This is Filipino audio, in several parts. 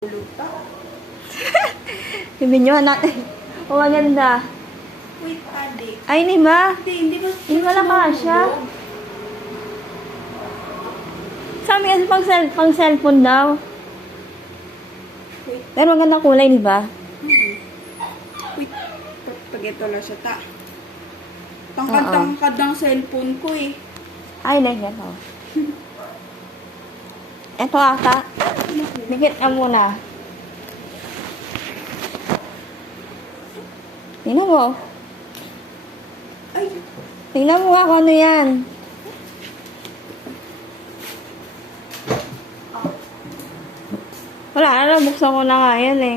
Tulog pa. Bibinyohan natin. O, maganda. Wait, adik. Ay, hindi ba? Hindi ba? Hindi wala ka siya. Sabi kasi pang cellphone daw. Wait, Pero maganda kulay, di ba? wait. Pag ito lang siya, ta. Oo. Tangkad-tangkad ng cellphone ko eh. Ay, like that, oh. Ito ata. Dikit ka muna. Tingnan mo. Ay, Tingnan mo nga kung ano yan. Wala na, buksan ko na nga yan eh.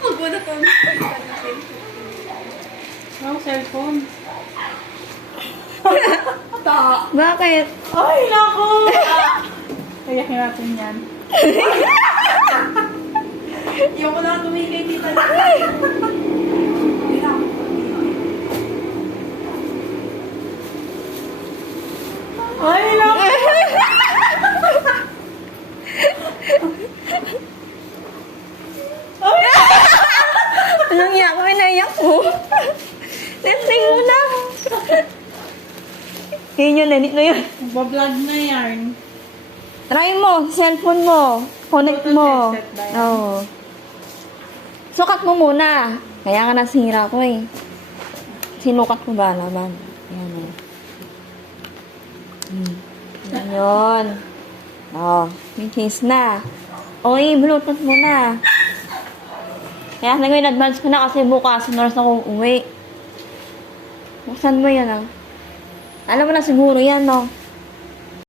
huwag mo na kang Ang cellphone. ta. Bakit? Ay, naku! Kayakin natin yan. Yung ko na tumigay dito. Ay, naku! Anong iyak ko? Inaiyak ko. Testing muna. Yun yun, edit na yun. Magbablog na yan. Try mo, cellphone mo. Connect mo. Headset ba yan? Oo. Sukat mo muna. Kaya nga nasira ko eh. Sinukat ko ba naman? Ayan eh. Yan yun. Oo. May case na. Oy, bluetooth mo na. Kaya nagawin advance ko na kasi bukas oras ako uwi. Buksan mo yan ah. Alam mo na siguro yan no.